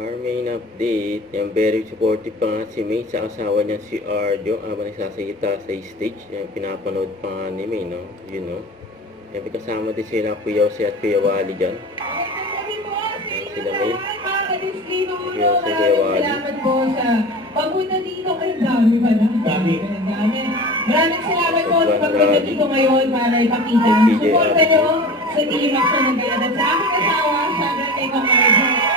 Our main update, yung very supportive pa nga si May sa asawa niya si Arjo habang nagsasagita sa stage. Yung pinapanood pa nga ni May, no? Yun, no? Yung kasama din sila Kuya Jose at Kuya Wally dyan. Ayan sila May. Kuya Jose, Kuya Wally. Salamat po sa pagpunta dito kay dami pa na. Dami. Maraming salamat po sa pagpunta dito ngayon para ipakita ang suporta nyo sa Team Action ng Gayad at sa aking asawa, Sandra Teko Marjo.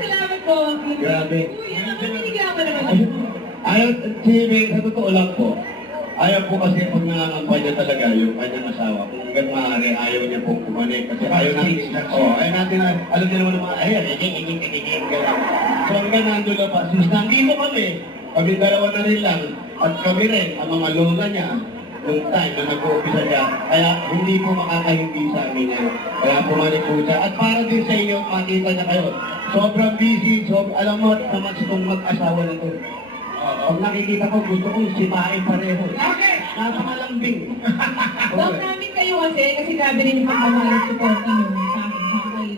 Salamat po. Grabe. Kuya, naman naman. Ayaw, si May, sa totoo lang po, ayaw po kasi pag nangangampanya talaga yung kanyang asawa. Kung hanggang maaari, ayaw niya pong kumanik. Kasi ayaw natin, ayaw natin na, alam niyo naman naman, ayan, iging, gano'n. So hanggang nandun na pa, since nandito kami dalawa na rin lang, at kami rin, ang mga lola niya, nung time na nag-uumpisa niya, kaya hindi po makakahindi sa amin yan. Kaya pumalik po siya. At para din sa inyo, makita niya kayo. Sobrang busy, alam mo, naman itong mag-asawa na ito. Pag nakikita ko, gusto ko simain pareho. Bakit? Nasa malambing. Love namin kayo kasi grabe rin yung pagmamahal at support nyo sa akin, sa kay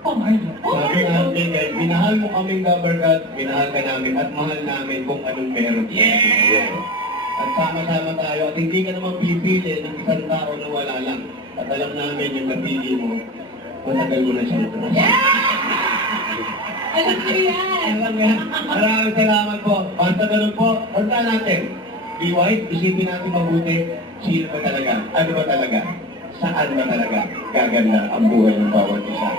Pomarjo. Sabi namin, guys, minahal mo kaming Gabargat, minahal ka namin at mahal namin kung anong meron. Yeah! At sama-sama tayo at hindi ka naman pipili ng isang tao na wala lang. At alam namin yung napili mo, matagal mo na siyang trust. Alam nyo yan! Alam nga, maraming salamat po. Basta ganun po, basta natin. Be wise, isipin natin mabuti, sino ba talaga? Ano ba talaga? Saan ba talaga gaganda ang buhay ng bawat isa?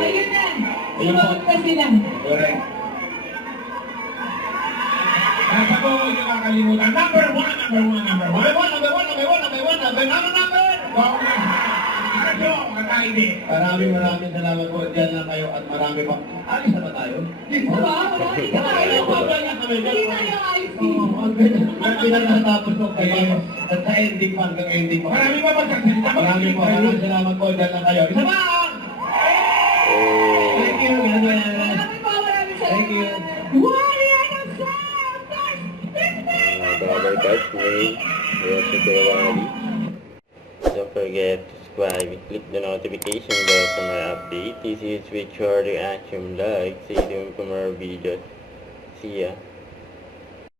Ayun na! Sumagot ka sila. Correct. Nasa ko, huwag niyo kakalimutan. Number one. Maraming salamat po. Diyan lang kayo at marami pa. Alis na ba tayo? Wala, hindi ka tayo. Hindi tayo ayos dito. Ang pinag-natapos ko kayo. At sa ending pa, hanggang ending pa. Marami pa magsasalita. Maraming salamat po. Diyan lang kayo. Isa pa! Thank you. Maraming salamat. Thank you. Warrior of Sound! Gabargat, May, Kuya Jose, Kuya Wally. Don't forget to subscribe and click the notification bell for my update. This is Richard Reaction Vlog. Stay tuned for more videos. See ya.